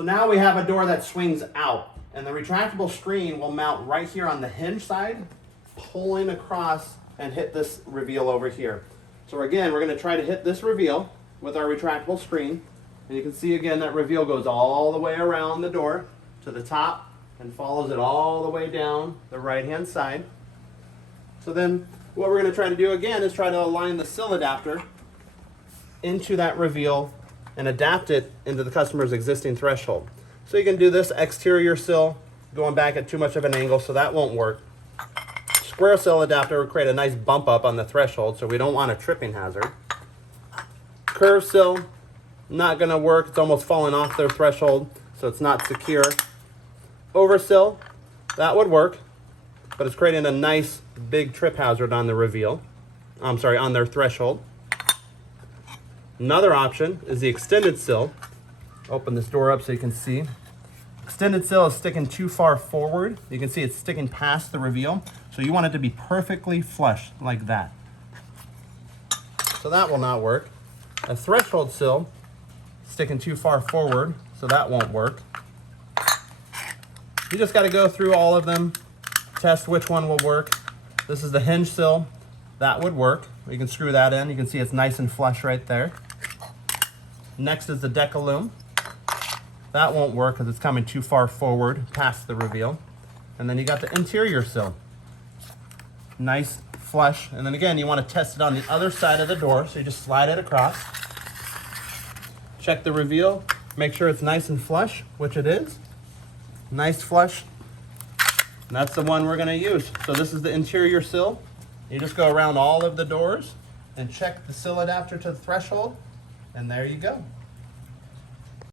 So now we have a door that swings out, and the retractable screen will mount right here on the hinge side, pulling across and hit this reveal over here. So again, we're going to try to hit this reveal with our retractable screen. And you can see again that reveal goes all the way around the door to the top and follows it all the way down the right hand side. So then what we're going to try to do again is try to align the sill adapter into that reveal and adapt it into the customer's existing threshold. So you can do this exterior sill going back at too much of an angle, so that won't work. Square sill adapter will create a nice bump up on the threshold, so we don't want a tripping hazard. Curve sill, not going to work. It's almost falling off their threshold, so it's not secure. Oversill, that would work, but it's creating a nice big trip hazard on the reveal. I'm sorry, on their threshold. Another option is the extended sill. Open this door up so you can see. Extended sill is sticking too far forward. You can see it's sticking past the reveal. So you want it to be perfectly flush like that. So that will not work. A threshold sill, sticking too far forward, so that won't work. You just got to go through all of them, test which one will work. This is the hinge sill. That would work. You can screw that in. You can see it's nice and flush right there. Next is the decalume. That won't work because it's coming too far forward past the reveal. And then you got the interior sill. Nice flush. And then again, you want to test it on the other side of the door. So you just slide it across. Check the reveal. Make sure it's nice and flush, which it is. Nice flush. And that's the one we're going to use. So this is the interior sill. You just go around all of the doors and check the sill adapter to the threshold. And there you go.